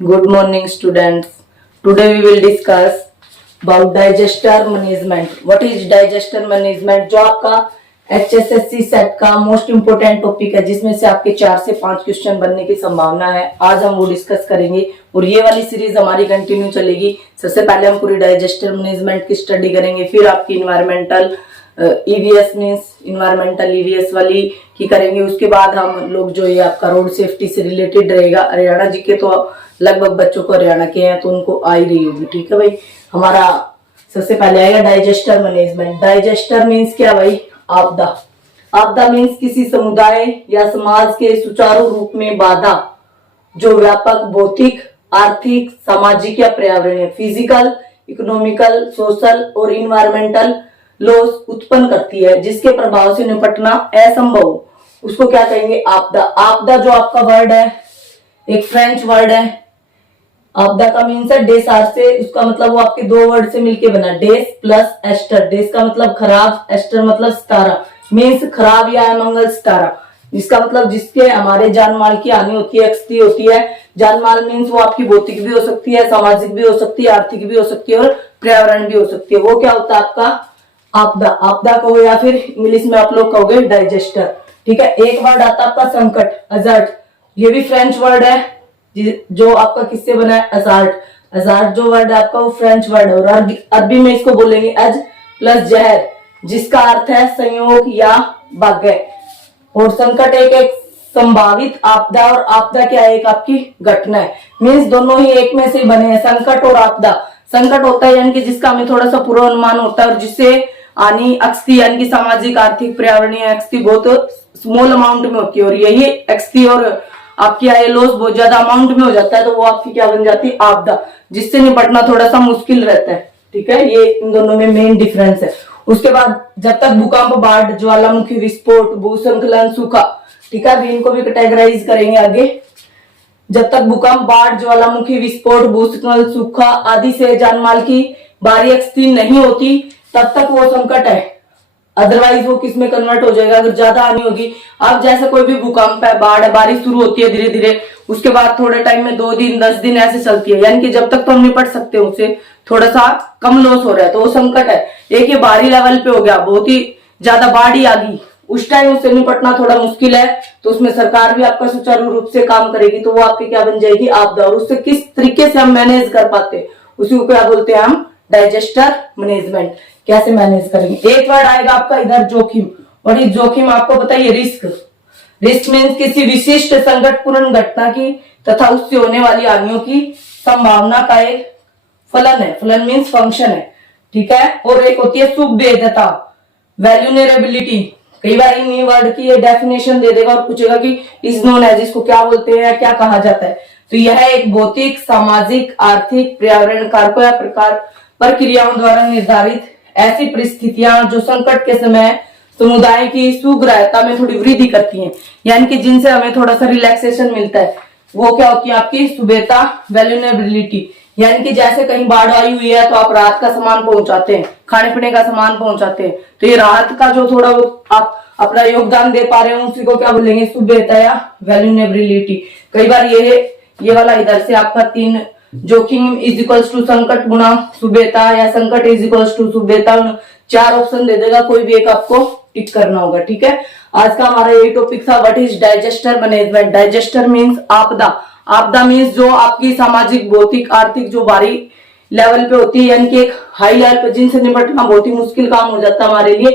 Good morning, students. Today we will discuss about digester management. What is digester management? जो आपका HSSC set का most important topic है, जिसमें से आपके 4 से 5 क्वेश्चन बनने की संभावना है। आज हम वो डिस्कस करेंगे और ये वाली सीरीज हमारी कंटिन्यू चलेगी। सबसे पहले हम पूरी डाइजेस्टर मैनेजमेंट की स्टडी करेंगे, फिर आपकी environmental EVS means environmental EVS वाली की करेंगे। उसके बाद हम लोग जो ये आपका रोड सेफ्टी से रिलेटेड रहेगा, हरियाणा जी के तो लगभग बच्चों को हरियाणा के हैं तो उनको आ ही रही होगी। ठीक है भाई, हमारा सबसे पहले आएगा डाइजेस्टर मैनेजमेंट। डाइजेस्टर मीन्स क्या भाई? आपदा। आपदा मीन्स किसी समुदाय या समाज के सुचारू रूप में बाधा जो व्यापक भौतिक, आर्थिक, सामाजिक या पर्यावरणीय, फिजिकल, इकोनॉमिकल, सोशल और इन्वायरमेंटल लॉस उत्पन्न करती है, जिसके प्रभाव से निपटना असंभव हो, उसको क्या कहेंगे? आपदा। आपदा जो आपका वर्ड है एक फ्रेंच वर्ड है। आपदा का मीन्स है डेसार से, उसका मतलब वो आपके दो वर्ड से मिलके बना, डेस प्लस एस्टर। डेस का मतलब खराब, एस्टर मतलब सितारा, मीन्स खराब या अमंगल सितारा, जिसका मतलब जिसके हमारे जान माल की हानि होती है, क्षति होती है। जान माल मीन्स वो आपकी भौतिक भी हो सकती है, सामाजिक भी हो सकती है, आर्थिक भी हो सकती है और पर्यावरण भी हो सकती है। वो क्या होता है आपका? आपदा। आपदा कहो या फिर इंग्लिश में आप लोग कहोगे डाइजेस्टर। ठीक है। एक वर्ड आता है आपका संकट, अजर्ट। ये भी फ्रेंच वर्ड है जो आपका किससे बना है? अजार्ट। अजार्ट जो वर्ड है आपका वो फ्रेंच वर्ड है और अरबी में इसको बोलेंगे अज प्लस जहर, जिसका अर्थ है संयोग या भाग्य। और संकट एक संभावित आपदा और आपदा क्या है? एक आपकी घटना है। मीन्स दोनों ही एक में से बने हैं, संकट और आपदा। संकट होता है यानी कि जिसका हमें थोड़ा सा पूर्वानुमान होता है और जिससे हानि अक्षति यानी कि सामाजिक, आर्थिक, पर्यावरणीय अक्षति बहुत स्मॉल अमाउंट में होती है, और यही अक्षति और आपकी आय लॉस बहुत ज्यादा अमाउंट में हो जाता है, तो वो आपकी क्या बन जाती है? आपदा, जिससे निपटना थोड़ा सा मुश्किल रहता है। ठीक है, ये इन दोनों में मेन डिफरेंस है। उसके बाद जब तक भूकंप, बाढ़, ज्वालामुखी विस्फोट, भूस्खलन, सूखा, ठीक है, अभी इनको भी कैटेगराइज करेंगे आगे। जब तक भूकंप, बाढ़, ज्वालामुखी विस्फोट, भूस्खलन, सूखा आदि से जानमाल की भारी क्षति नहीं होती, तब तक वो संकट है। अदरवाइज वो किस में कन्वर्ट हो जाएगा? अगर ज्यादा हानि होगी, अब जैसे कोई भी भूकंप है, बाढ़ है, बारिश शुरू होती है धीरे धीरे, उसके बाद थोड़े टाइम में 2 दिन 10 दिन ऐसे चलती है, यानी कि जब तक तो हम निपट सकते हैं उससे, थोड़ा सा कम लॉस हो रहा है तो वो संकट है। एक ये भारी लेवल पे हो गया, बहुत ही ज्यादा बाढ़ ही आ गई, उस टाइम उससे निपटना थोड़ा मुश्किल है, तो उसमें सरकार भी आपका सुचारू रूप से काम करेगी, तो वो आपकी क्या बन जाएगी? आपदा। और उससे किस तरीके से हम मैनेज कर पाते, उसी को क्या बोलते हैं हम? Digester management. कैसे मैनेज करेंगे? एक वर्ड आएगा आपका इधर जोखिम, और ये जोखिम आपको बताइए रिस्क। रिस्क मीन्स किसी विशिष्ट संकटपूर्ण घटना की तथा उससे होने वाली हानियों की संभावना का एक फलन है। फलन मीन्स फंक्शन है। ठीक है। और एक होती है सुभेद्यता, वैल्यूनरेबिलिटी। कई बार इन वर्ड की ये डेफिनेशन दे देगा और पूछेगा कि इज नोन एज, इसको क्या बोलते हैं, क्या कहा जाता है? तो यह एक भौतिक, सामाजिक, आर्थिक, पर्यावरण कारकों या प्रकार प्रक्रियाओं द्वारा निर्धारित ऐसी परिस्थितियां जो संकट के समय समुदाय की सुग्राह्यता में थोड़ी वृद्धि करती हैं, यानी कि जिनसे हमें थोड़ा सा रिलैक्सेशन मिलता है, वो क्या होती है? आपकी सुभेद्यता, वैल्यूनरेबिलिटी। यानी कि जैसे कहीं बाढ़ आई हुई है तो आप राहत का सामान पहुंचाते हैं, खाने पीने का सामान पहुंचाते हैं, तो ये राहत का जो थोड़ा आप अपना योगदान दे पा रहे हो उसी को क्या बोलेंगे? सुभेद्यता या वैल्यूनरेबिलिटी। कई बार ये वाला इधर से आपका 3 जोखिम इज इक्वल्स टू संकट गुणा सुभेद्यता या संकट इज इक्वल्स टू सुभेद्यता, 4 ऑप्शन दे देगा, कोई भी एक आपको टिक करना होगा। ठीक है। आज का हमारा यही टॉपिक था, what is digester management. Digester means आपदा। आपदा मीन्स जो आपकी सामाजिक, भौतिक, आर्थिक जो भारी लेवल पे होती है, यानी कि एक हाई लेवल पे, जिनसे निपटना बहुत ही मुश्किल काम हो जाता है हमारे लिए।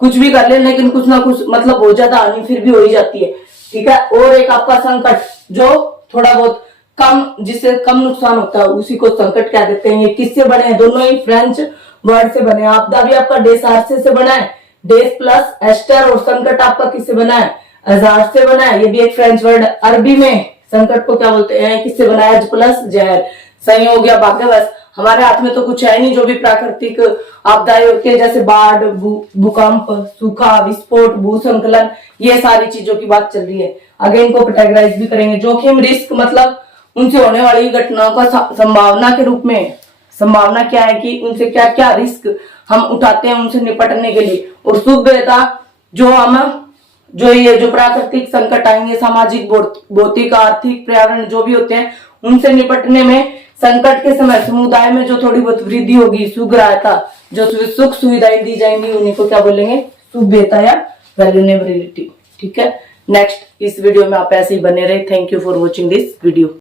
कुछ भी कर ले लेकिन कुछ ना कुछ मतलब बहुत ज्यादा हानि फिर भी हो ही जाती है। ठीक है। और एक आपका संकट जो थोड़ा बहुत कम, जिससे कम नुकसान होता है, उसी को संकट क्या देते हैं। ये किससे बने हैं? दोनों ही फ्रेंच वर्ड से बने हैं। आपदा भी आपका डेसार्से से बना है, डेस प्लस एस्टर, और संकट आपका किससे बना है? अजार से बना है, ये भी एक फ्रेंच वर्ड। अरबी में संकट को क्या बोलते हैं? किससे बना है? प्लस जहर, संयोग या भाग्य। बस हमारे हाथ में तो कुछ है नहीं, जो भी प्राकृतिक आपदाएं होती है जैसे बाढ़, भूकंप, सूखा, विस्फोट, भूस्खलन, ये सारी चीजों की बात चल रही है। आगे इनको कैटेगराइज भी करेंगे। जोखिम, रिस्क मतलब उनसे होने वाली घटनाओं का संभावना के रूप में, संभावना क्या है कि उनसे क्या क्या रिस्क हम उठाते हैं उनसे निपटने के लिए। और सुभेद्यता जो ये प्राकृतिक संकट आएंगे, सामाजिक, भौतिक, आर्थिक, पर्यावरण जो भी होते हैं, उनसे निपटने में संकट के समय समुदाय में जो थोड़ी बहुत वृद्धि होगी, सुग्राहता, जो सुख सुविधाएं दी जाएंगी, उन्हीं को क्या बोलेंगे, सुभ्यता या वैल्यूनेबिलिटी। ठीक है, नेक्स्ट इस वीडियो में आप ऐसे ही बने रहे। Thank you for watching this video.